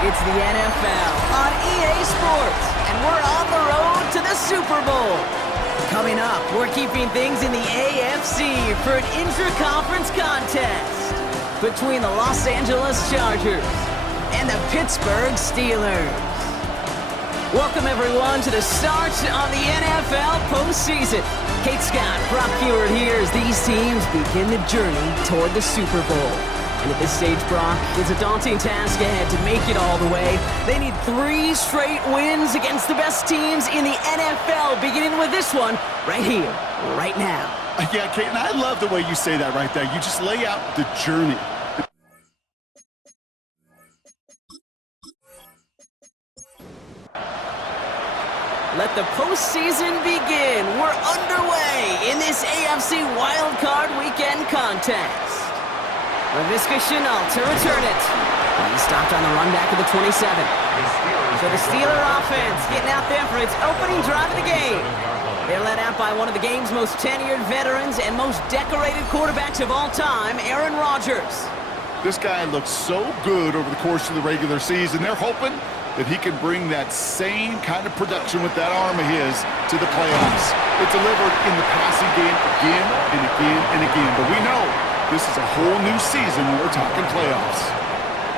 It's the NFL on EA Sports, and we're on the road to the Super Bowl. Coming up, we're keeping things in the AFC for an intra-conference contest between the Los Angeles Chargers and the Pittsburgh Steelers. Welcome, everyone, to the start of the NFL postseason. Kate Scott, Brock Heward here as these teams begin the journey toward the Super Bowl. And at this stage, Brock, it's a daunting task ahead to make it all the way. They need 3 straight wins against the best teams in the NFL, beginning with this one right here, right now. Yeah, Kate, and I love the way you say that right there. You just lay out the journey. Let the postseason begin. We're underway in this AFC Wildcard Weekend contest. LaVisca Chenault to return it. He stopped on the run back of the 27. So the Steeler offense getting out there for its opening drive of the game. They're led out by one of the game's most tenured veterans and most decorated quarterbacks of all time, Aaron Rodgers. This guy looks so good over the course of the regular season. They're hoping that he can bring that same kind of production with that arm of his to the playoffs. It's delivered in the passing game again and again and again. But we know this is a whole new season when we're talking playoffs.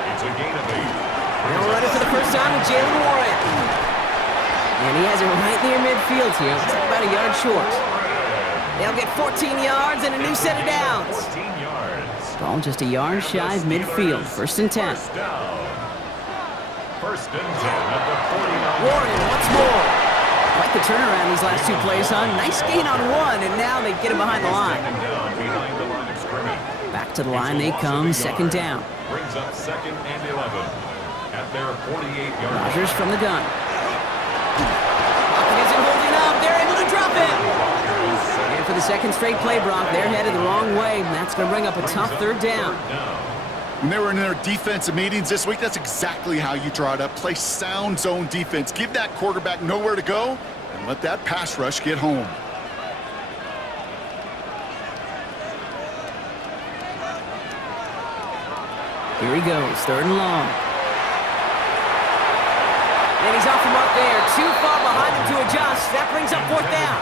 It's a gain of 8. They'll run it for the first time with Jalen Warren. And he has it right near midfield here. It's about a yard short. They'll get 14 yards and a new set of downs. 14 yards. Ball just a yard shy of midfield. First and 10. First down. First and 10 at the 49. Warren once more. Like the turnaround these last 2 plays, huh? Nice gain on 1, and now they get him behind the line. Second down behind the line of scrimmage. Back to the line they come, second down. Brings up 2nd and 11 at their 48-yard line. Rodgers from the gun. Lockett isn't holding up. They're able to drop him. And for the second straight play, Brock, they're headed the wrong way, and that's going to bring up a tough third down. When they were in their defensive meetings this week, that's exactly how you draw it up. Play sound zone defense. Give that quarterback nowhere to go, and let that pass rush get home. Here he goes, third and long. And he's off the mark there. Too far behind him to adjust. That brings up 4th down.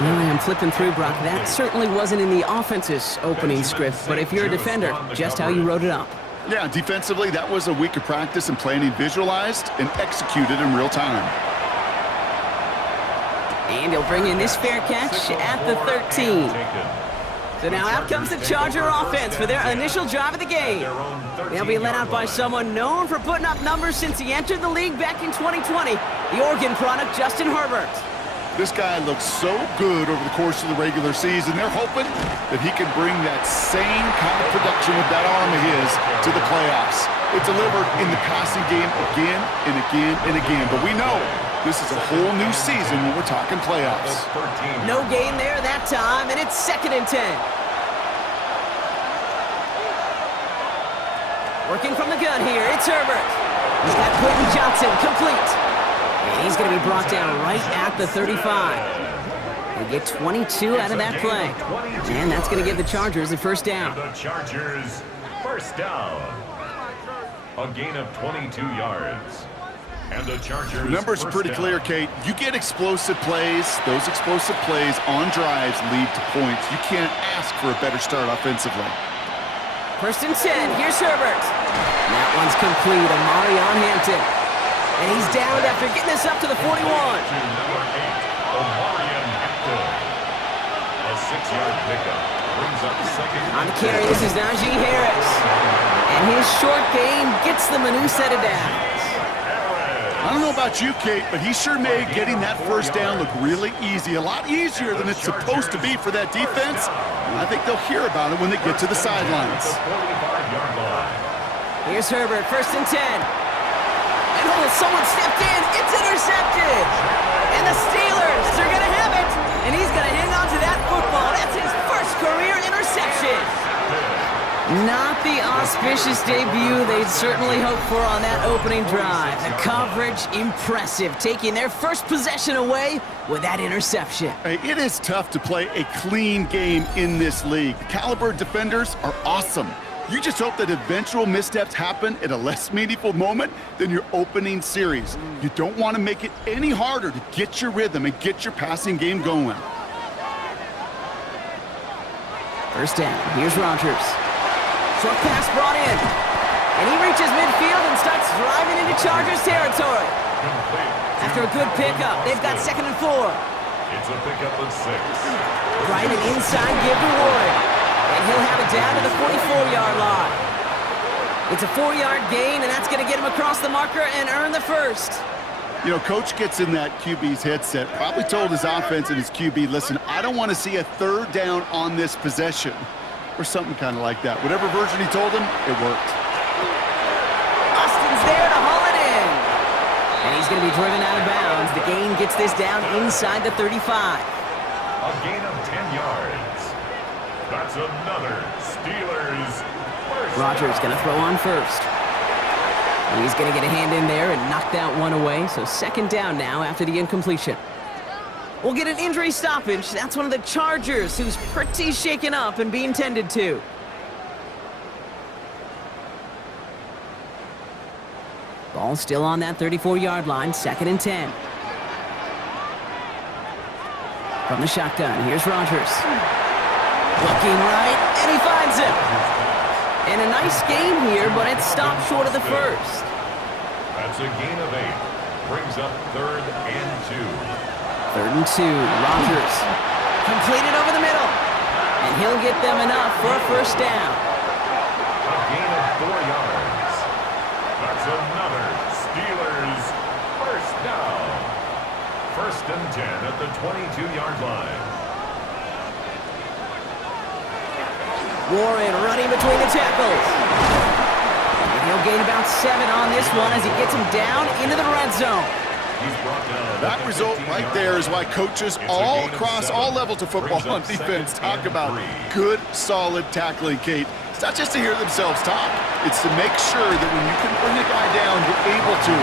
Well, I'm flipping through, Brock. That certainly wasn't in the offense's opening script, but if you're a defender, just how you wrote it up. Yeah, defensively, that was a week of practice and planning visualized and executed in real time. And he'll bring in this fair catch at the 13. So now out comes the Charger offense for their initial drive of the game. They'll be led out by someone known for putting up numbers since he entered the league back in 2020, the Oregon product, Justin Herbert. This guy looks so good over the course of the regular season. They're hoping that he can bring that same kind of production with that arm of his to the playoffs. It's delivered in the passing game again and again and again. But we know this is a whole new season when we're talking playoffs. No gain there that time, and it's 2nd and 10. Working from the gun here, it's Herbert. He's got Quentin Johnson complete. And he's going to be brought down right at the 35. They get 22 out of that play. And that's going to give the Chargers a first down. The Chargers, first down. A gain of 22 yards. And the Chargers. The numbers are pretty clear, Kate. You get explosive plays. Those explosive plays on drives lead to points. You can't ask for a better start offensively. First and 10, here's Herbert. That one's complete, Amari on Hampton. And he's down after getting this up to the 41. To number 8, Amari Hampton. A 6-yard pickup brings up 2nd. On the carry, this is Najee Harris. And his short game gets them a new set of downs. I don't know about you, Kate, but he sure made getting that first down look really easy. A lot easier than it's supposed to be for that defense. I think they'll hear about it when they get to the sidelines. Here's Herbert, first and 10. And oh, someone stepped in. It's intercepted. And the Steelers are going to have it. And he's going to hang on to that football. That's his first career interception. Not the auspicious debut they'd certainly hoped for on that opening drive. The coverage, impressive, taking their first possession away with that interception. Hey, it is tough to play a clean game in this league. The caliber defenders are awesome. You just hope that eventual missteps happen at a less meaningful moment than your opening series. You don't want to make it any harder to get your rhythm and get your passing game going. First down, here's Rodgers. Short pass brought in. And he reaches midfield and starts driving into Chargers territory. After a good pickup, they've got 2nd and 4. It's a pickup of 6. Right an inside give to Warren. And he'll have it down to the 44-yard line. It's a 4-yard gain, and that's going to get him across the marker and earn the first. You know, Coach gets in that QB's headset, probably told his offense and his QB, listen, I don't want to see a 3rd down on this possession. Or something kind of like that. Whatever version he told him, it worked. Austin's there to haul it in. And he's going to be driven out of bounds. The gain gets this down inside the 35. A gain of 10 yards. That's another Steelers first. Rodgers going to throw on first. And he's going to get a hand in there and knock that one away. So 2nd down now after the incompletion. We'll get an injury stoppage. That's one of the Chargers who's pretty shaken up and being tended to. Ball still on that 34-yard line, 2nd and 10. From the shotgun, here's Rodgers. Looking right, and he finds him. And a nice game here, but it stopped short of the first. That's a gain of 8. Brings up 3rd and 2. 3rd and 2, Rodgers. Completed over the middle. And he'll get them enough for a first down. A gain of 4 yards. That's another Steelers first down. 1st and 10 at the 22-yard line. Warren running between the tackles. And he'll gain about 7 on this one as he gets him down into the red zone. That result right there is why coaches all across all levels of football on defense talk about good, solid tackling, Kate. It's not just to hear themselves talk. It's to make sure that when you can bring a guy down, you're able to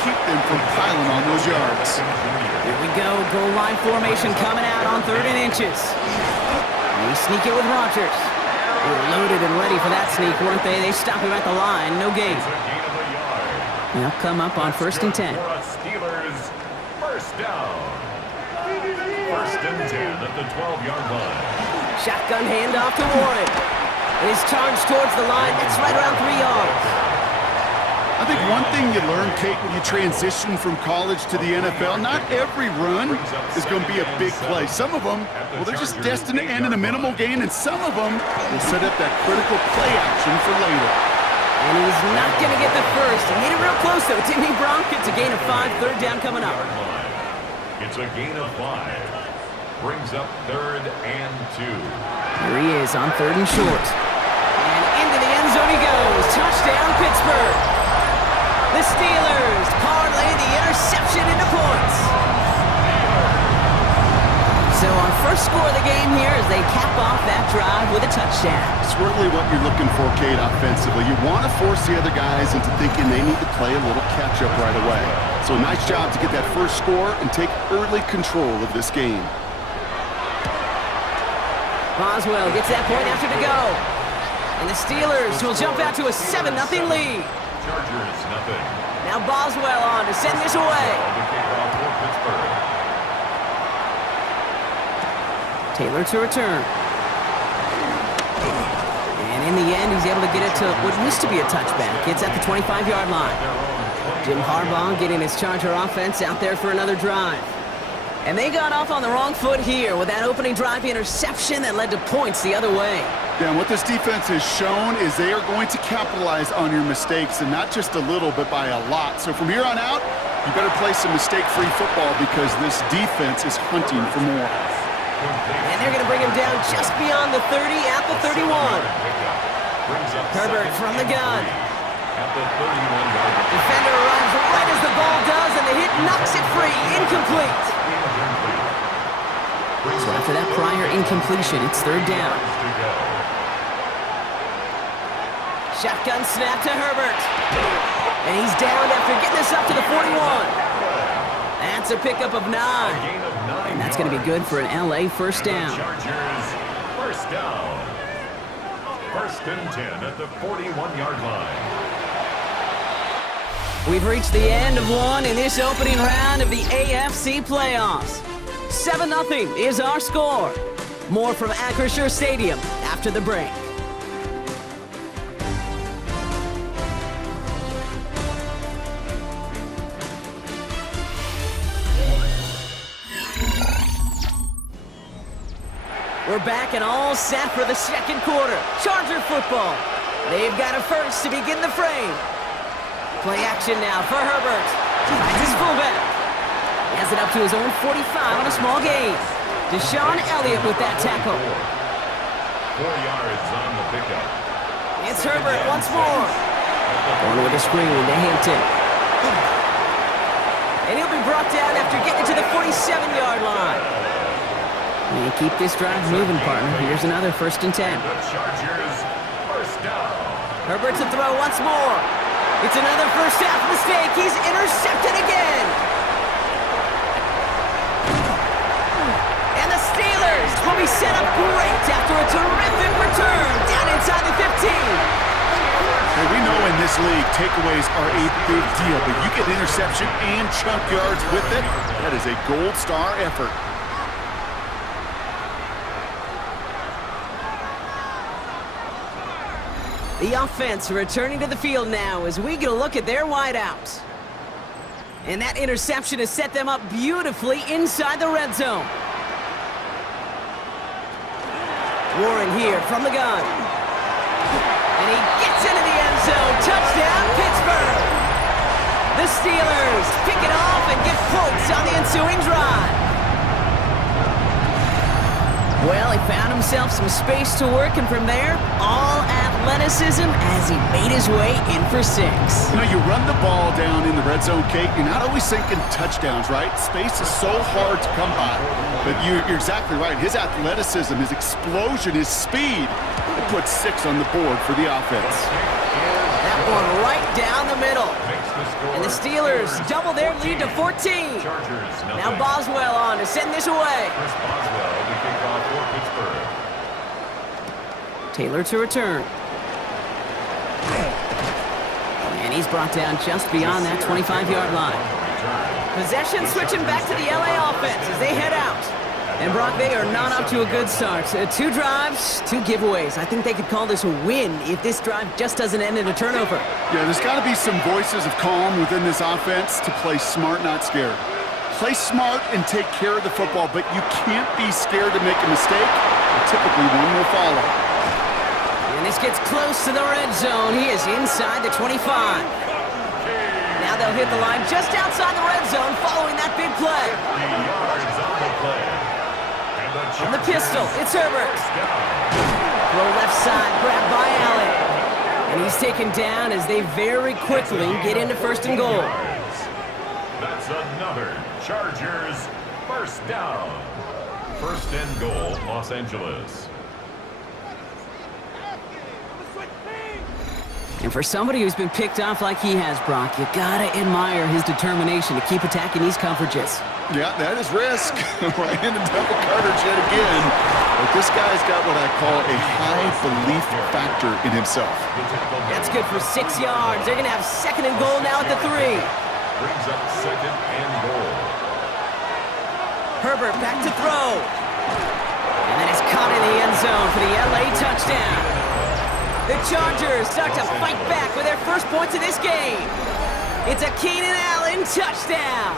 keep them from piling on those yards. Here we go. Goal line formation coming out on 3rd and inches. And they sneak it with Rodgers. They were loaded and ready for that sneak, weren't they? They stop him at the line. No gain. They'll come up on 1st and 10. Steelers first down. 1st and 10 at the 12-yard line. Shotgun handoff to Warren. And his charge towards the line. That's right around 3 yards. I think one thing you learn, Kate, when you transition from college to the NFL, not every run is going to be a big play. Some of them, well, they're just destined to end in a minimal gain, and some of them will set up that critical play action for later. And he's not going to get the first. He made it real close, though, didn't he, Bronk? It's a gain of 5, 3rd down coming up. It's a gain of 5. Brings up 3rd and 2. Here he is on 3rd and short. And into the end zone he goes. Touchdown, Pittsburgh. The Steelers parlay the interception into points. So our first score of the game here as they cap off that drive with a touchdown. It's really what you're looking for, Kate, offensively. You want to force the other guys into thinking they need to play a little catch-up right away. So nice job to get that first score and take early control of this game. Boswell gets that point after to go. And the Steelers will jump out to a 7-0 lead. Chargers, nothing. Now Boswell on to send this away. Taylor to return. And in the end, he's able to get it to what used to be a touchback. It's at the 25-yard line. Jim Harbaugh getting his Charger offense out there for another drive. And they got off on the wrong foot here with that opening drive interception that led to points the other way. Yeah, and what this defense has shown is they are going to capitalize on your mistakes, and not just a little, but by a lot. So from here on out, you better play some mistake-free football because this defense is hunting for more. And they're going to bring him down just beyond the 30 at the 31. Herbert from the gun. Defender runs right as the ball does, and the hit knocks it free. Incomplete. So after that prior incompletion, it's 3rd down. Shotgun snap to Herbert. And he's down after getting this up to the 41. That's a pickup of 9. And that's going to be good for an LA first down. First and 10 at the 41-yard line. We've reached the end of one in this opening round of the AFC playoffs. 7-0 is our score. More from Acrisure Stadium after the break. We're back and all set for the second quarter. Charger football. They've got a first to begin the frame. Play action now for Herbert. Finds his fullback. He has it up to his own 45 on a small gain. Deshaun Elliott with that tackle. 4 yards on the pickup. It's Herbert once more. Going with a screen to Hampton. And he'll be brought down after getting to the 47-yard line. And keep this drive moving, partner. Here's another first and 10. The Chargers first down. Herbert to throw once more. It's another first half mistake. He's intercepted again. And the Steelers will be set up great after a terrific return down inside the 15. Hey, we know in this league, takeaways are a big deal, but you get interception and chunk yards with it. That is a gold star effort. The offense returning to the field now as we get a look at their wideouts. And that interception has set them up beautifully inside the red zone. Warren here from the gun. And he gets into the end zone. Touchdown, Pittsburgh. The Steelers pick it off and get points on the ensuing drive. Well, he found himself some space to work, and from there, all athleticism as he made his way in for 6. You know, you run the ball down in the red zone, Kate, you're not always thinking touchdowns, right? Space is so hard to come by. But you're exactly right. His athleticism, his explosion, his speed, it puts 6 on the board for the offense. That one right down the middle. And the Steelers double their lead to 14. Now Boswell on to send this away. Taylor to return. And he's brought down just beyond that 25-yard line. Possession switching back to the LA offense as they head out. And Brock, they are not up to a good start. 2 drives, 2 giveaways. I think they could call this a win if this drive just doesn't end in a turnover. Yeah, there's got to be some voices of calm within this offense to play smart, not scared. Play smart and take care of the football, but you can't be scared to make a mistake. Typically, one will follow. And this gets close to the red zone. He is inside the 25. Now they'll hit the line just outside the red zone following that big play. On the pistol, it's Herbert. Throw left side, grabbed by Allen. And he's taken down as they very quickly get into first and goal. That's another Chargers first down. First and goal, Los Angeles. And for somebody who's been picked off like he has, Brock, you gotta admire his determination to keep attacking these coverages. Yeah, that is risk. Right into double coverage yet again. But this guy's got what I call a high belief factor in himself. That's good for 6 yards. They're gonna have second and goal now at the 3. Brings up second and goal. Herbert back to throw. And then it's caught in the end zone for the LA touchdown. The Chargers start to fight back with their first points of this game. It's a Keenan Allen touchdown.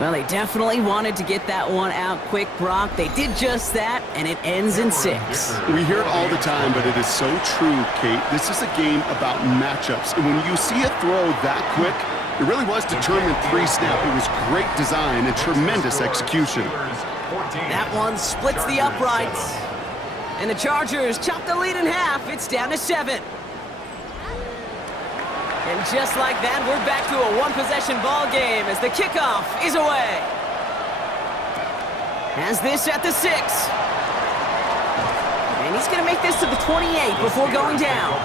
Well, they definitely wanted to get that one out quick, Brock. They did just that, and it ends in 6. We hear it all the time, but it is so true, Kate. This is a game about matchups. And when you see a throw that quick, it really was determined pre-snap. It was great design and tremendous execution. That one splits the uprights. And the Chargers chop the lead in half. It's down to 7. And just like that, we're back to a one-possession ball game as the kickoff is away. Has this at the 6. And he's going to make this to the 28 before going down.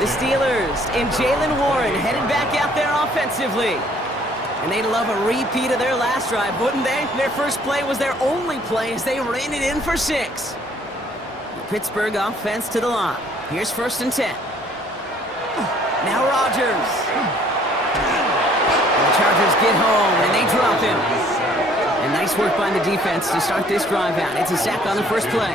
The Steelers and Jaylen Warren headed back out there offensively. And they'd love a repeat of their last drive, wouldn't they? Their first play was their only play as they ran it in for 6. Pittsburgh offense to the line. Here's 1st and 10. Now Rodgers. The Chargers get home, and they drop him. And nice work by the defense to start this drive out. It's a sack on the first play.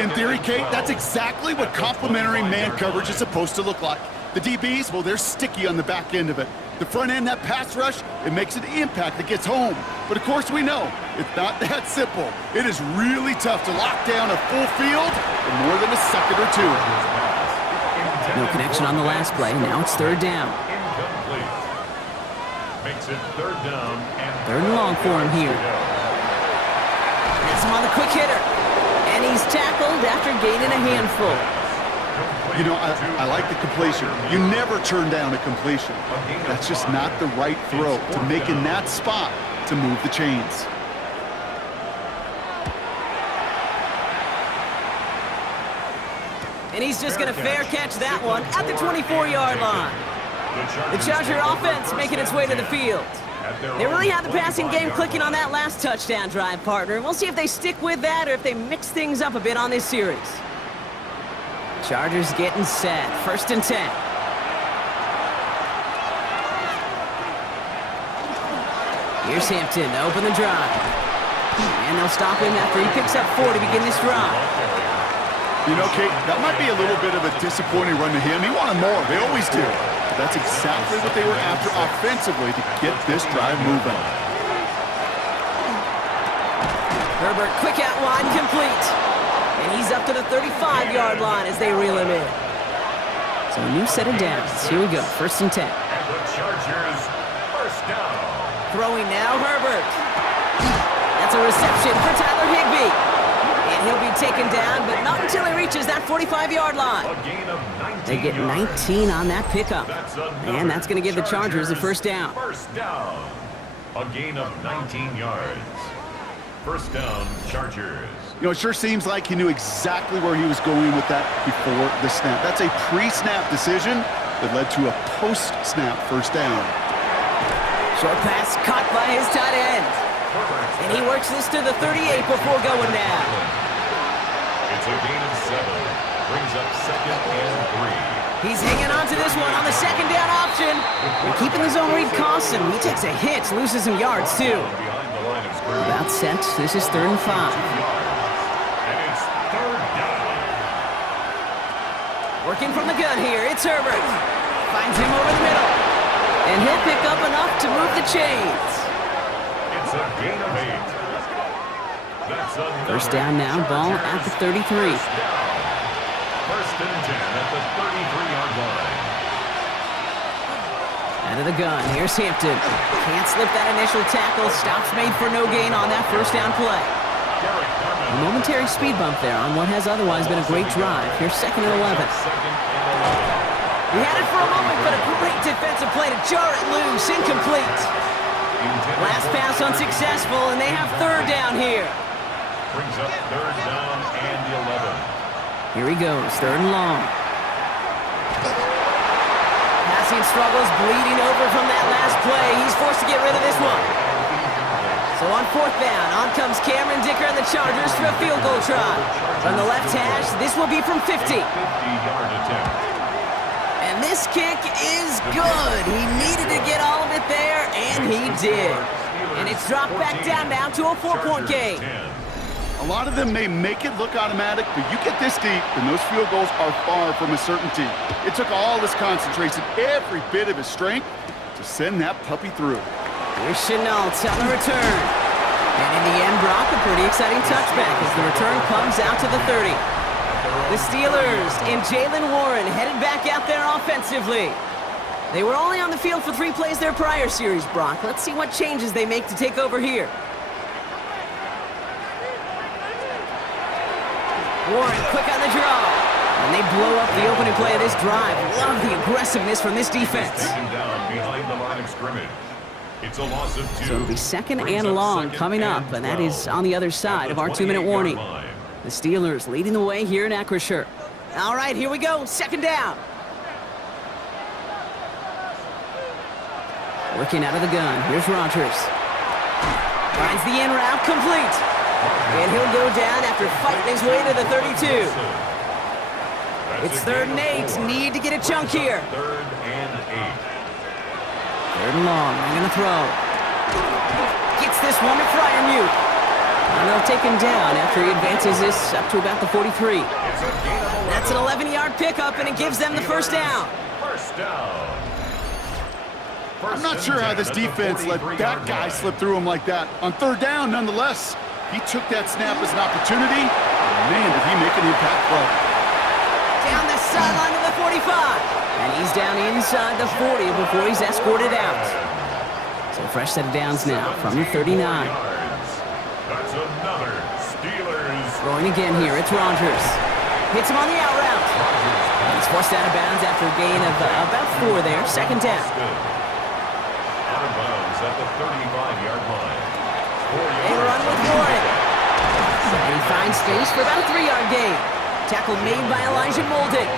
In theory, Kate, that's exactly what complementary man coverage is supposed to look like. The DBs, well, they're sticky on the back end of it. The front end, that pass rush, it makes an impact that gets home. But of course we know, it's not that simple. It is really tough to lock down a full field for more than a second or two. No connection on the last play. Now it's 3rd down. Incomplete. Makes it 3rd down and 3rd and long for him here. Gets him on the quick hitter. And he's tackled after gaining a handful. You know, I like the completion. You never turn down a completion. That's just not the right throw to make in that spot to move the chains. And he's just going to fair catch that one at the 24-yard line. The Charger offense making its way to the field. They really had the passing game clicking on that last touchdown drive, partner. We'll see if they stick with that or if they mix things up a bit on this series. Chargers getting set. 1st and 10. Here's Hampton to open the drive. And they'll stop him after he picks up 4 to begin this drive. You know, Kate, that might be a little bit of a disappointing run to him. He wanted more. They always do. But that's exactly what they were after offensively to get this drive moving. Herbert, quick out wide, complete. And he's up to the 35-yard line as they reel him in. So a new set of downs. Here we go, 1st and 10. the Chargers 1st down. Throwing now, Herbert. That's a reception for Tyler Higbee. And he'll be taken down, but not until he reaches that 45-yard line. A gain of 19 They get 19 on that pickup. And that's going to give the Chargers a 1st down. 1st down. A gain of 19 yards. 1st down, Chargers. You know, it sure seems like he knew exactly where he was going with that before the snap. That's a pre-snap decision that led to a post-snap 1st down. Short pass caught by his tight end. And he works this to the 38 before going down. It's a gain of 7. Brings up 2nd and 3. He's hanging on to this one on the 2nd down option. And keeping the zone read costs him. He takes a hit, loses some yards too. Behind the line of scrimmage. About set. This is 3rd and 5. And it's 3rd down. Working from the gun here, it's Herbert. Finds him over the middle. And he'll pick up enough to move the chains. It's a gain of 8. That's another 1st down now, ball at the 33. 1st down. 1st and 10 at the 33-yard line. Out of the gun, here's Hampton. Can't slip that initial tackle. Stops made for no gain on that 1st down play. A momentary speed bump there on what has otherwise been a great drive. Here's 2nd and 11. He had it for a moment, but a great defensive play to jar it loose. Incomplete. Last pass unsuccessful, and they have 3rd down here. Brings up 3rd down and 11. Here he goes, 3rd and long. Passing struggles, bleeding over from that last play. He's forced to get rid of this one. So on 4th down, on comes Cameron Dicker and the Chargers for a field goal try. From the left hash, this will be from 50. 50-yard attempt. And this kick is good. He needed to get all of it there, and he did. And it's dropped back down now to a 4-point game. A lot of them may make it look automatic, but you get this deep, and those field goals are far from a certainty. It took all his concentration, every bit of his strength, to send that puppy through. Here's Chenault on the return. And in the end, Brock, a pretty exciting touchback as the return comes out to the 30. The Steelers and Jaylen Warren headed back out there offensively. They were only on the field for 3 plays their prior series, Brock. Let's see what changes they make to take over here. Warren quick on the draw. And they blow up the opening play of this drive. Love the aggressiveness from this defense. Taken down behind the line of scrimmage. It's a loss of 2. So it'll be 2nd and long coming up, and that is on the other side of our 2-minute warning. The Steelers leading the way here in Acrisure. All right, here we go, 2nd down. Working out of the gun, here's Rodgers. Finds the in route, complete. And he'll go down after fighting his way to the 32. It's 3rd and 8. Need to get a chunk here. 3rd and 8. 3rd and long. They're going to throw. Gets this one to Fryermuth. And they'll take him down after he advances this up to about the 43. That's an 11-yard pickup, and it gives them the first down. First down. I'm not sure how this defense let that guy slip through him like that. On 3rd down, nonetheless, he took that snap as an opportunity. Man, did he make an impact play. Down the sideline to the 45. And he's down inside the 40 before he's escorted out. So fresh set of downs now from the 39. That's another Steelers. Throwing again here, it's Rodgers. Hits him on the out route. And he's forced out of bounds after a gain of about 4 there. 2nd down. Out of bounds at the 35-yard line. They run with Warren. And he finds space for about a 3-yard gain. Tackle made by Elijah Molden.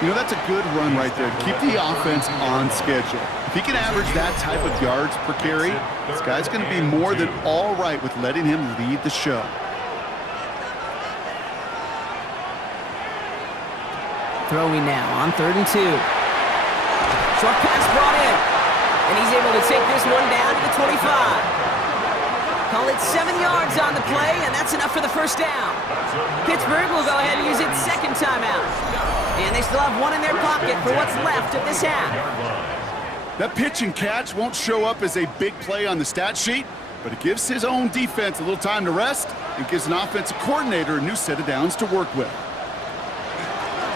You know, that's a good run right there to keep the offense on schedule. If he can average that type of yards per carry, this guy's going to be more than all right with letting him lead the show. Throwing now on 3rd and 2. Short pass brought in. And he's able to take this one down to the 25. Call it 7 yards on the play, and that's enough for the first down. Pittsburgh will go ahead and use its 2nd timeout. And they still have one in their pocket for what's left of this half. That pitch and catch won't show up as a big play on the stat sheet, but it gives his own defense a little time to rest and gives an offensive coordinator a new set of downs to work with.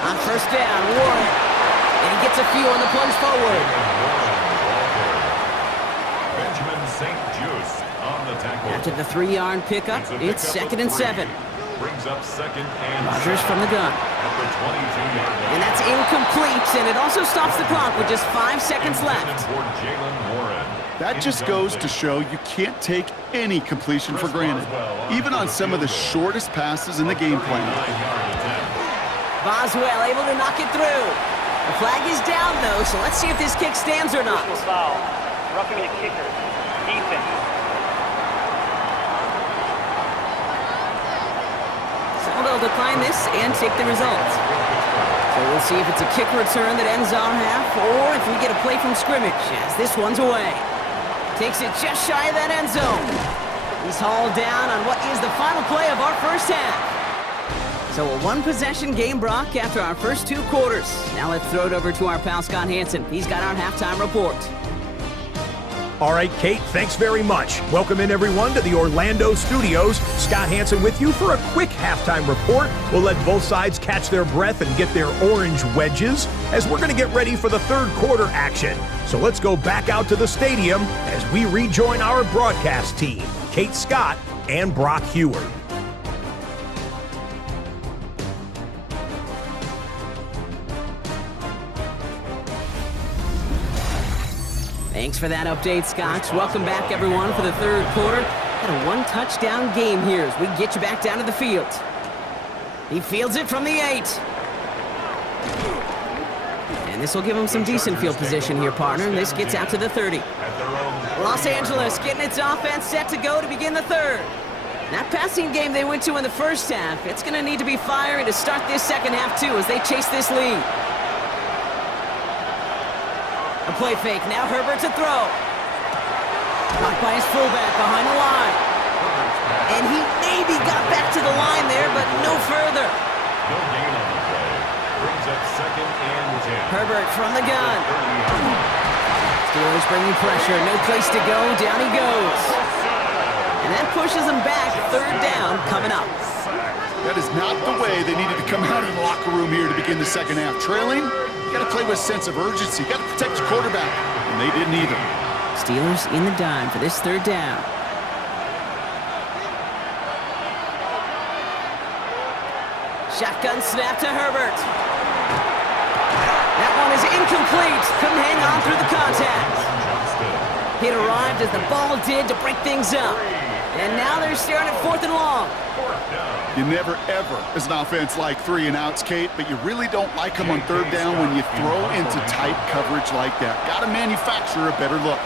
On 1st down, Warren. And he gets a few on the plunge forward. Benjamin St. Just on the tackle. After the 3-yard pickup, it's 2nd and 7. Brings up 2nd and Rodgers from the gun. at the 22-yard line. And that's incomplete, and it also stops the clock with just 5 seconds left. For Jalen Warren. That just goes to show you can't take any completion for granted, even on some of the shortest passes in the game plan. 9-yard attempt. Boswell able to knock it through. The flag is down, though, so let's see if this kick stands or not. Foul. Roughing the kicker. Defense. So they'll decline this and take the results. So we'll see if it's a kick return that ends our half, or if we get a play from scrimmage, as this one's away. Takes it just shy of that end zone. He's hauled down on what is the final play of our first half. So a 1-possession game, Brock, after our first 2 quarters. Now let's throw it over to our pal Scott Hansen. He's got our halftime report. All right, Kate, thanks very much. Welcome in, everyone, to the Orlando studios. Scott Hansen with you for a quick halftime report. We'll let both sides catch their breath and get their orange wedges as we're going to get ready for the 3rd quarter action. So let's go back out to the stadium as we rejoin our broadcast team, Kate Scott and Brock Heward. Thanks for that update, Scott. Welcome back, everyone, for the 3rd quarter. Got a 1-touchdown game here as we get you back down to the field. He fields it from the 8. And this will give him some decent field position here, partner. And this gets out to the 30. Los Angeles getting its offense set to go to begin the 3rd. That passing game they went to in the first half, it's going to need to be fiery to start this second half, too, as they chase this lead. A play fake, now Herbert to throw. Blocked by his fullback behind the line. And he maybe got back to the line there, but no further. No gain on the play. Brings up 2nd and 10. Herbert from the gun. Steelers bringing pressure, no place to go, down he goes. And that pushes him back, 3rd down coming up. That is not the way they needed to come out of the locker room here to begin the second half. Trailing, you got to play with a sense of urgency. You got to protect your quarterback, and they didn't either. Steelers in the dime for this 3rd down. Shotgun snap to Herbert. That one is incomplete. Couldn't hang on through the contact. It arrived as the ball did to break things up. And now they're staring at 4th and long. You never, ever, as an offense, like 3 and outs, Kate, but you really don't like them on 3rd down when you throw into tight coverage like that. Got to manufacture a better look.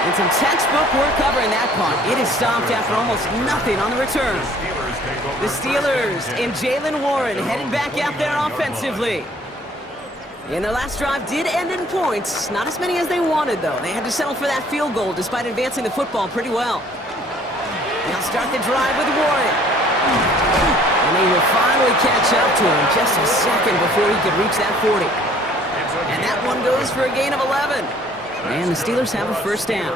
And some textbook work covering that punt. It is stopped after almost nothing on the return. The Steelers and Jalen Warren headed back out there offensively. And their last drive did end in points. Not as many as they wanted, though. They had to settle for that field goal despite advancing the football pretty well. They'll start the drive with Warren. And they will finally catch up to him just a second before he could reach that 40. And that one goes for a gain of 11. And the Steelers have a first down.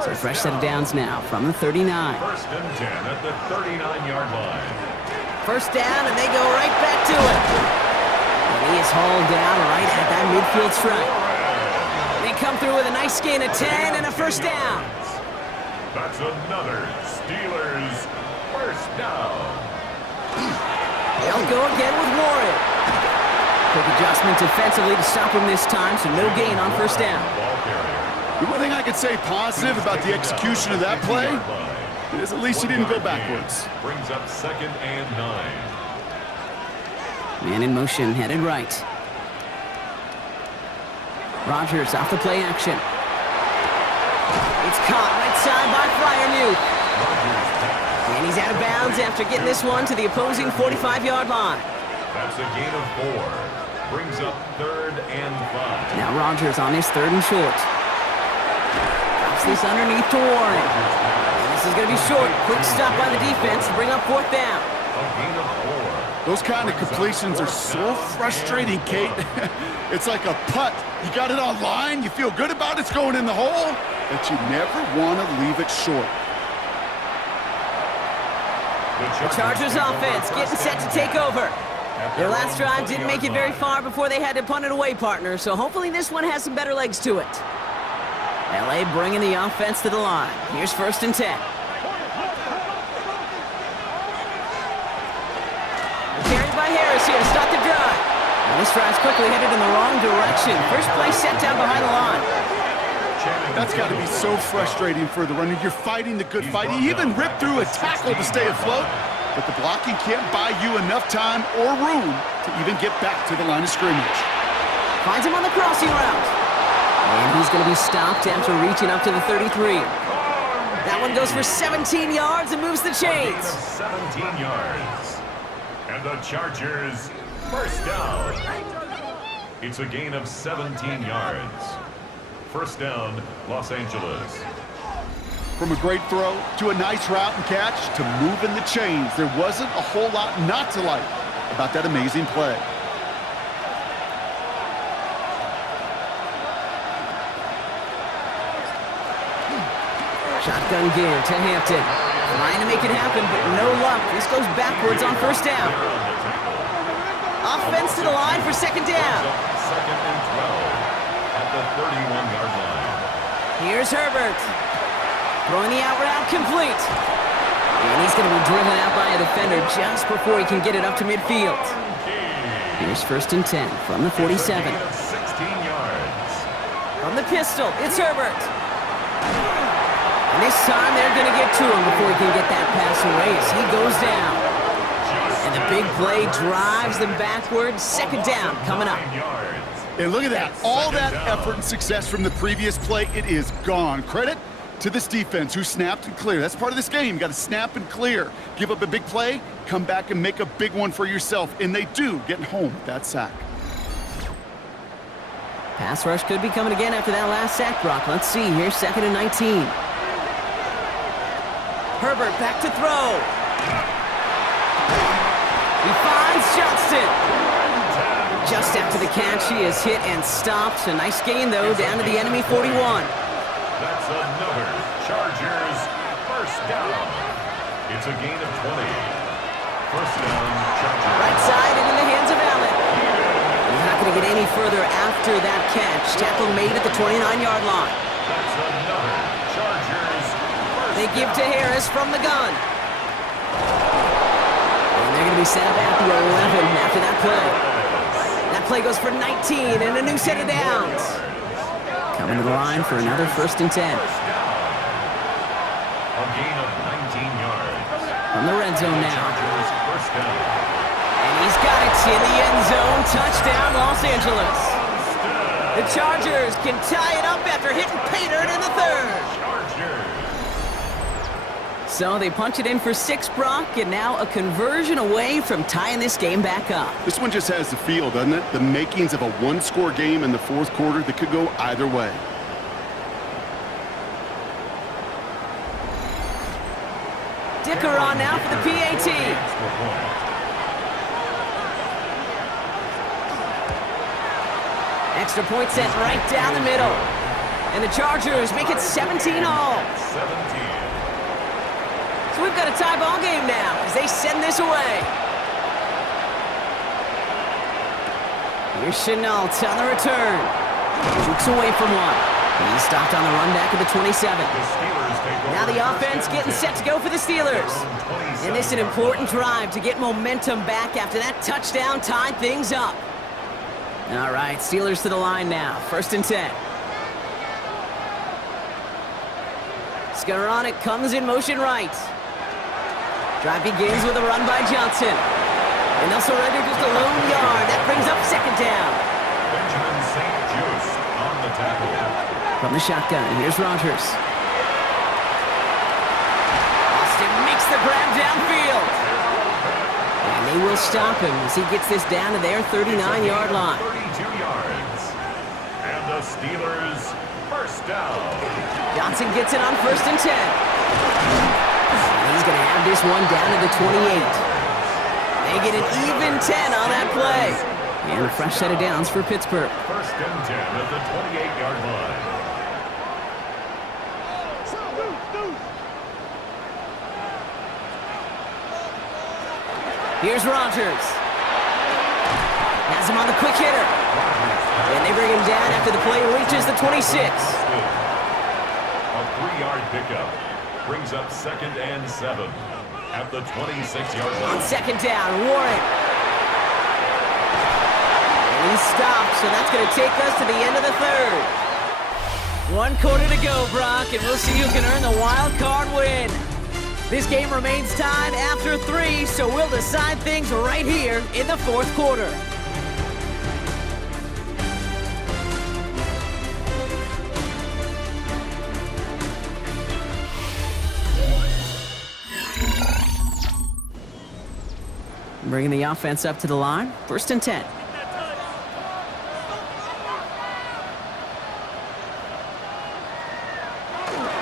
So a fresh set of downs now from the 39. First and 10 at the 39-yard line. First down, and they go right back to it. And he is hauled down right at that midfield stripe. They come through with a nice gain of 10 and a first down. That's another Steelers first down. They'll go again with Warren. Quick adjustment defensively to stop him this time, so no gain on first down. The one thing I could say positive about the execution of that play is at least he didn't go backwards. Brings up second and 9. Man in motion, headed right. Rodgers off the play action. It's caught right side by Fryermuth. And he's out of bounds after getting this one to the opposing 45-yard line. That's a gain of 4. Brings up third and 5. Now Rodgers on his third and short. Drops this underneath to Warren. And this is going to be short. Quick stop by the defense to bring up fourth down. A gain of 4. Those kind of completions are so frustrating, Kate. It's like a putt. You got it on line, you feel good about it's going in the hole, but you never want to leave it short. The Chargers offense getting set to take over. Their last drive didn't make it very far before they had to punt it away, partner, so hopefully this one has some better legs to it. LA bringing the offense to the line. Here's first and 10. Carried by Harris here to start the drive. And this drive's quickly headed in the wrong direction. First play set down behind the line. That's got to be so frustrating for the runner. You're fighting the good fight. You even ripped through a tackle to stay afloat, but the blocking can't buy you enough time or room to even get back to the line of scrimmage. Finds him on the crossing route. And he's going to be stopped after reaching up to the 33. That one goes for 17 yards and moves the chains. 17 yards. And the Chargers first down. It's a gain of 17 yards. First down, Los Angeles. From a great throw to a nice route and catch to moving the chains, there wasn't a whole lot not to like about that amazing play. Shotgun give to Hampton. Trying to make it happen, but no luck. This goes backwards on first down. Offense to the line for second down. Second and 12 at the 31-yard line. Here's Herbert. Throwing the out route complete. And he's going to be driven out by a defender just before he can get it up to midfield. Here's first and 10 from the 47. 16 yards. From the pistol, it's Herbert. And this time they're going to get to him before he can get that pass away as he goes down. And the big play drives them backwards. Second down coming up. And look at that. All that effort and success from the previous play, it is gone. Credit to this defense who snapped and cleared. That's part of this game. You got to snap and clear. Give up a big play, come back and make a big one for yourself. And they do, getting home with that sack. Pass rush could be coming again after that last sack, Brock. Let's see. Here's second and 19. Herbert back to throw. He finds Johnston. Just after the catch, he is hit and stopped. A nice gain, though, down to the enemy 41. That's another Chargers first down. It's a gain of 20. First down, Chargers. Right side and in the hands of Allen. He's not going to get any further after that catch. Tackle made at the 29-yard line. That's another Chargers first They give to Harris from the gun. And they're going to be set up at the 11 after that play. That play goes for 19 and a new set of downs. Coming to the line for another first and 10. A gain of 19 yards. From the red zone now. Chargers first down. And he's got it in the end zone. Touchdown, Los Angeles. The The Chargers can tie it up after hitting pay dirt in the third. So they punch it in for 6, Brock, and now a conversion away from tying this game back up. This one just has the feel, doesn't it? The makings of a one-score game in the fourth quarter that could go either way. Dicker on now for the PAT. Extra point sent right down the middle. And the Chargers make it 17 all. 17. So we've got a tie ball game now as they send this away. Here's Chenault on the return. Jukes away from one. He's stopped on the run back of the 27. Now the offense getting set to go for the Steelers. And this is an important drive to get momentum back after that touchdown tied things up. All right, Steelers to the line now. 1st and 10. Skoranek comes in motion right. Drive begins with a run by Johnson. And they'll surrender just a lone yard. That brings up 2nd down. Benjamin St. Just on the tackle. From the shotgun, here's Rodgers. Austin makes the grab downfield. And they will stop him as he gets this down to their 39-yard line. 32 yards. And the Steelers first down. Johnson gets it on 1st and 10. And he's going to have this one down to the 28. They get an even 10 on that play. And a fresh set of downs for Pittsburgh. 1st and 10 at the 28-yard line. Here's Rodgers. Has him on the quick hitter. And they bring him down after the play reaches the 26. A 3-yard pickup brings up 2nd and 7 at the 26-yard line. On 2nd down, Warren. And he stops, so that's going to take us to the end of the 3rd. 1 quarter to go, Brock, and we'll see who can earn the wild card win. This game remains tied after 3, so we'll decide things right here in the 4th quarter. Bringing the offense up to the line. 1st and 10.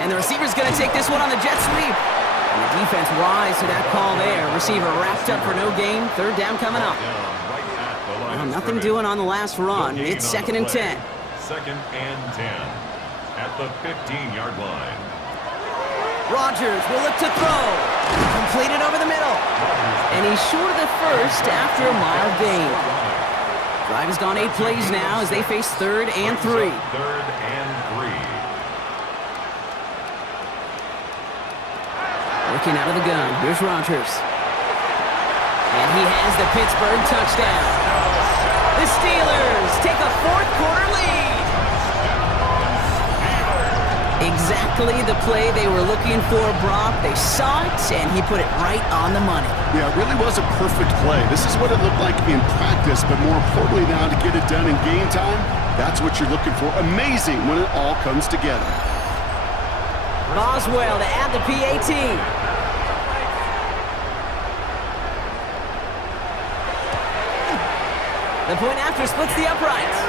And the receiver's going to take this one on the jet sweep. And the defense wise to that call there. Receiver wrapped up for no gain. 3rd down coming up. Well, nothing doing on the last run. It's 2nd and 10. 2nd and 10 at the 15-yard line. Rodgers will look to throw. Completed over the middle. And he's short of the 1st after a mild gain. Drive has gone 8 plays now as they face 3rd and 3. 3rd and 3. Working out of the gun. Here's Rodgers. And he has the Pittsburgh touchdown. The Steelers take a 4th quarter lead. Exactly the play they were looking for, Brock. They saw it, and he put it right on the money. Yeah, it really was a perfect play. This is what it looked like in practice, but more importantly now to get it done in game time, that's what you're looking for. Amazing when it all comes together. Boswell to add the PAT. The point after splits the uprights.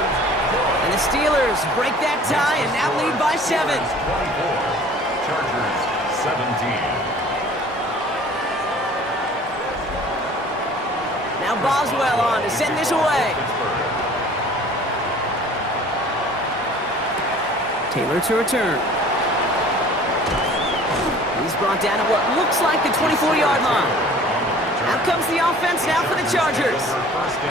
And the Steelers break that tie and now lead by 7. 24. Chargers 17. Now Boswell on to send this away. Taylor to return. He's brought down at what looks like the 24-yard line. Out comes the offense now for the Chargers.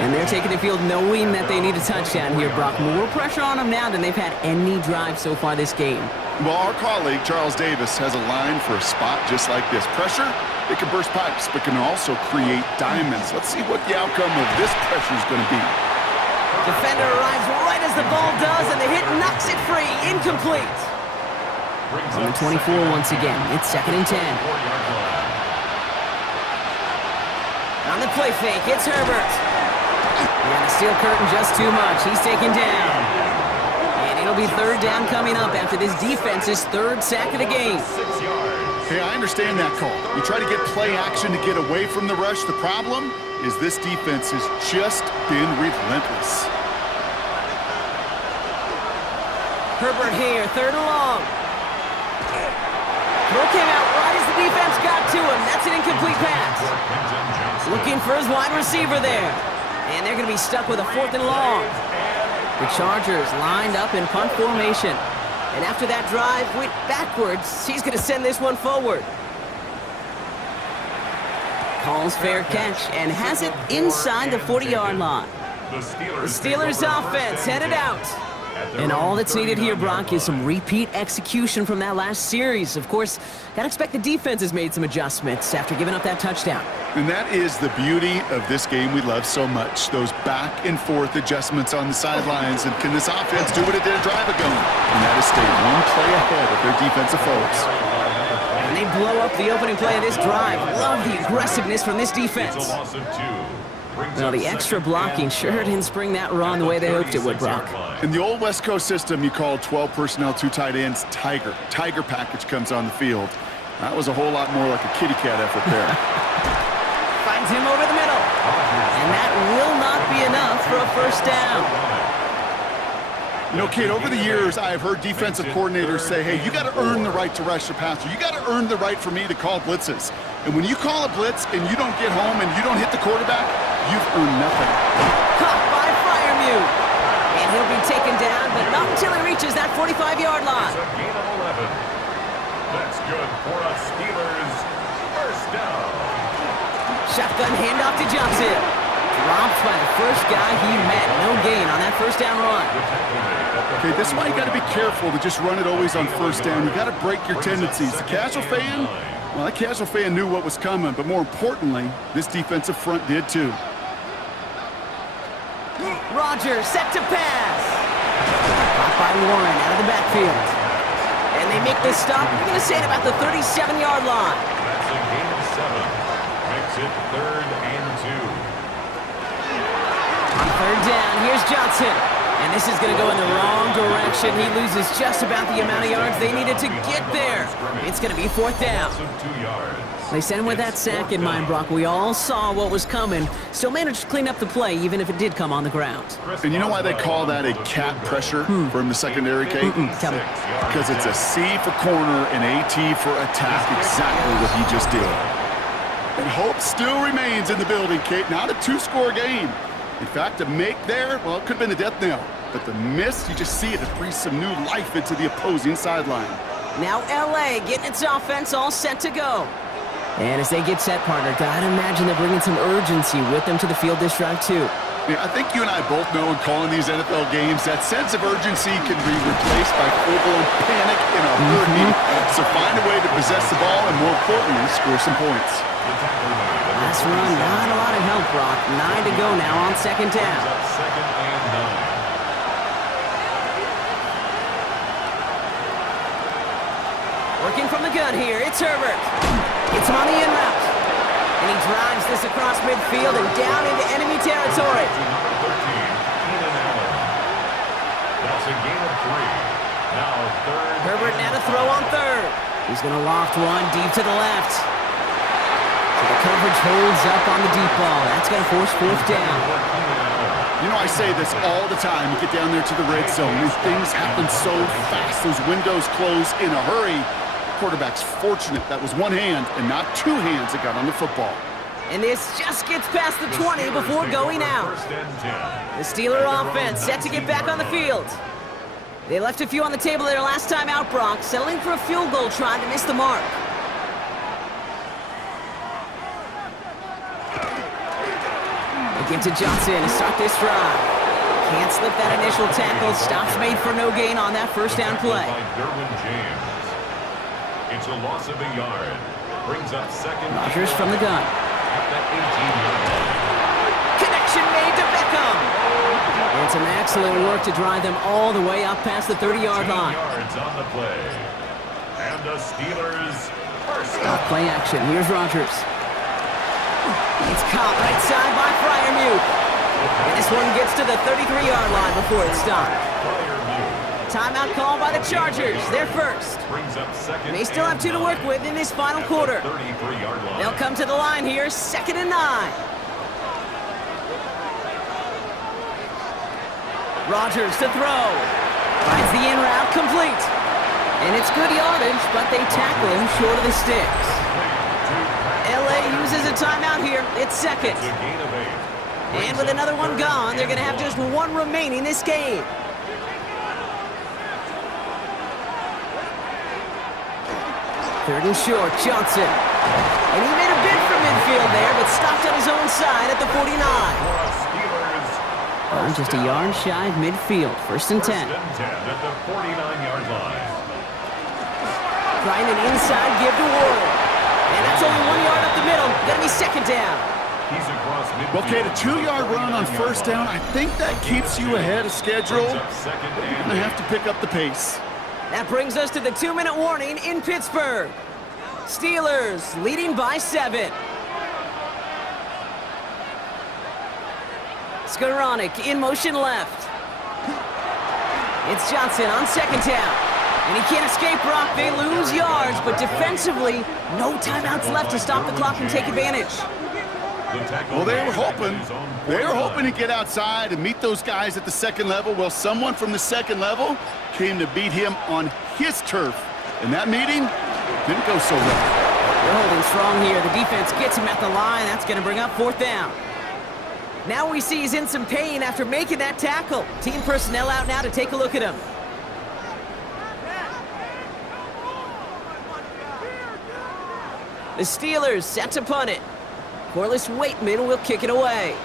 And they're taking the field knowing that they need a touchdown here, Brock. More pressure on them now than they've had any drive so far this game. Well, our colleague, Charles Davis, has a line for a spot just like this. Pressure, it can burst pipes, but can also create diamonds. Let's see what the outcome of this pressure is going to be. Defender arrives right as the ball does, and the hit knocks it free. Incomplete. On the 24 once again. It's 2nd and 10. On the play fake, it's Herbert. And the steel curtain just too much. He's taken down. It'll be third down coming up after this defense's third sack of the game. 6 yards. Hey, I understand that call. You try to get play action to get away from the rush. The problem is this defense has just been relentless. Herbert here, third and long. Throw came out right as the defense got to him. That's an incomplete pass. Looking for his wide receiver there. And they're going to be stuck with a fourth and long. The Chargers lined up in punt formation. And after that drive went backwards, he's going to send this one forward. Calls fair catch and has it inside the 40-yard line. The Steelers offense headed out. And all that's needed here, Brock, is some repeat execution from that last series. Of course, gotta expect the defense has made some adjustments after giving up that touchdown. And that is the beauty of this game we love so much. Those back and forth adjustments on the sidelines. And can this offense do what it did a drive ago? And that is stay one play ahead of their defensive foes. And they blow up the opening play of this drive. Love the aggressiveness from this defense. Well, the extra blocking sure didn't spring that run the way they hoped it would, Brock. In the old West Coast system, you called 12 personnel, 2 tight ends, Tiger. Tiger package comes on the field. That was a whole lot more like a kitty cat effort there. Finds him over the middle. And that will not be enough for a first down. You know, Kate, over the years, I have heard defensive coordinators say, hey, you got to earn the right to rush the passer. You got to earn the right for me to call blitzes. And when you call a blitz and you don't get home and you don't hit the quarterback, you've earned nothing. Caught by Freiermuth. And he'll be taken down, but not until he reaches that 45-yard line. It's a gain of 11. That's good for a Steelers first down. Shotgun handoff to Johnson. Dropped by the first guy he met. No gain on that first down run. Okay, this is why you got to be careful to just run it always on first down. You got to break your tendencies. The casual fan, well, that casual fan knew what was coming, but more importantly, this defensive front did too. Rodgers set to pass. Caught by Warren out of the backfield. And they make this stop. We're going to say it about the 37-yard line. That's a gain of 7. Makes it 3rd and 2. On third down, here's Johnson. And this is going to go in the wrong direction. He loses just about the amount of yards they needed to get there. It's going to be 4th down. 2 yards. They sent him with that sack in mind, Brock. We all saw what was coming. Still managed to clean up the play, even if it did come on the ground. And you know why they call that a cat pressure from the secondary, Kate? Tell me. Because it's a C for corner and AT for attack, exactly what he just did. And hope still remains in the building, Kate. Not a 2-score game. In fact, a make there, well, it could have been a death knell. But the miss, you just see it breathes some new life into the opposing sideline. Now LA getting its offense all set to go. And as they get set, partner, gotta imagine they're bringing some urgency with them to the field this drive, too. Yeah, I think you and I both know in calling these NFL games that sense of urgency can be replaced by full-blown panic in a hurry. So find a way to possess the ball and, more importantly, score some points. Last run, not a lot of help, Brock. 9 to go now on second down. 2nd and 9. Working from the gun here, it's Herbert. Gets him on the in route. And he drives this across midfield and down into enemy territory. Number 13, Keenan Allen. That's a gain of 3. Now 3rd. Herbert now to throw on third. He's going to loft one deep to the left. So the coverage holds up on the deep ball. That's going to force 4th down. You know, I say this all the time. You get down there to the red zone, and things happen so fast. Those windows close in a hurry. Quarterback's fortunate that was one hand and not 2 hands that got on the football. And this just gets past the 20 before going out. The Steeler offense set to get back on the field. They left a few on the table their last time out, Brock, settling for a field goal try to miss the mark. They give to Johnson to start this drive. Can't slip that initial tackle. Stops made for no gain on that first down play. It's a loss of a yard. Brings up second. Rodgers from the gun. At the 18-yard line. Connection made to Beckham. And some excellent work to drive them all the way up past the 30-yard line. 2 yards on the play. And the Steelers first down. Play action. Here's Rodgers. It's caught right side by Freiermuth. And this one gets to the 33-yard line before it's stopped. Timeout called by the Chargers. They're first. Brings up second. They still have 2 to work with in this final quarter. 33-yard line. They'll come to the line here, 2nd and 9. Rodgers to throw. Finds the in route complete. And it's good yardage, but they tackle him short of the sticks. LA uses a timeout here. It's second. It's a gain of 8. And with another one gone, they're going to have just 1 remaining this game. Third and short, Johnson. And he made a bid for midfield there, but stopped on his own side at the 49. Just a yard shy of midfield. 1st and 10. 1st and 10 at the 49-yard line. Trying an inside give to Ward. And that's only 1 yard up the middle. Gonna be 2nd down. He's across midfield. Okay, the 2-yard run on 1st down, I think that keeps you ahead of schedule. You're going to have to pick up the pace. That brings us to the 2-minute warning in Pittsburgh. Steelers leading by 7. Skoranek in motion left. It's Johnson on 2nd down. And he can't escape, Brock. They lose yards, but defensively, no timeouts left to stop the clock and take advantage. Well, they were hoping to get outside and meet those guys at the 2nd level. Well, someone from the 2nd level came to beat him on his turf. And that meeting didn't go so well. They're holding strong here. The defense gets him at the line. That's going to bring up 4th down. Now we see he's in some pain after making that tackle. Team personnel out now to take a look at him. The Steelers set to punt it. Corliss Waitman will kick it away.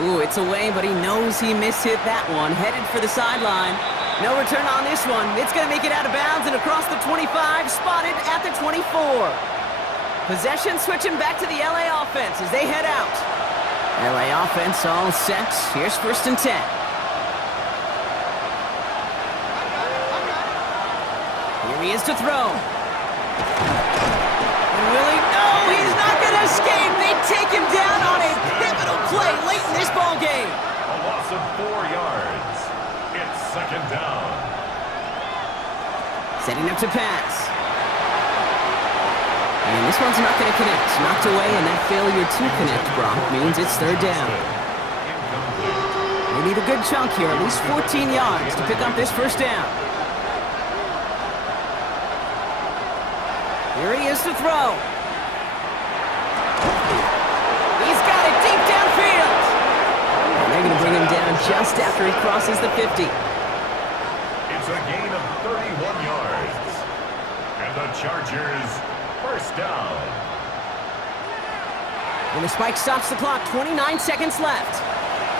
Ooh, it's away, but he knows he mishit that one. Headed for the sideline. No return on this one. It's going to make it out of bounds and across the 25, spotted at the 24. Possession switching back to the LA offense as they head out. LA offense all set. Here's 1st and 10. Here he is to throw. And Willie, no, he's not going to escape. They take him down on a pivotal play late in this ball game. A loss of 4 yards. It's 2nd down. Setting up to pass. And this one's not going to connect. Knocked away, and that failure to connect, Brock, means it's 3rd down. They need a good chunk here, at least 14 yards to pick up this 1st down. Here he is to throw. He's got it deep downfield. And they're going to bring him down just after he crosses the 50. It's a gain of 31 yards. And the Chargers, 1st down. And the spike stops the clock. 29 seconds left.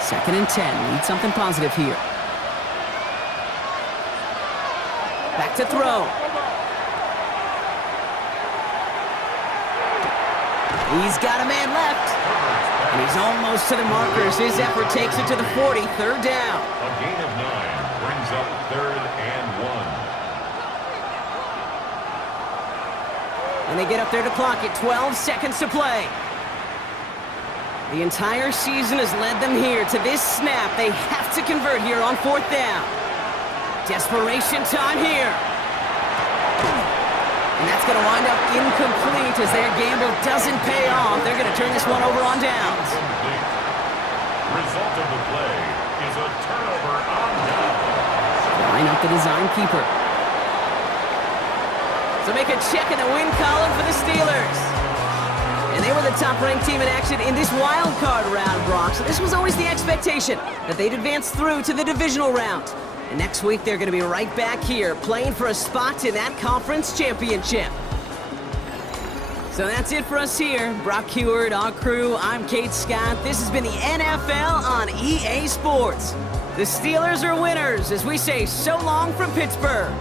2nd and 10. Need something positive here. Back to throw. He's got a man left. And he's almost to the markers. His effort takes it to the 40. 3rd down. A gain of 9 brings up 3rd and 1. And they get up there to clock it. 12 seconds to play. The entire season has led them here to this snap. They have to convert here on 4th down. Desperation time here. And that's going to wind up incomplete as their gamble doesn't pay off. They're going to turn this one over on downs. Result of the play is a turnover on downs. Line up the design keeper. So make a check in the win column for the Steelers. And they were the top-ranked team in action in this wild card round, Brock. So this was always the expectation that they'd advance through to the divisional round. And next week, they're going to be right back here playing for a spot in that conference championship. So that's it for us here. Brock Heward, our crew, I'm Kate Scott. This has been the NFL on EA Sports. The Steelers are winners as we say so long from Pittsburgh.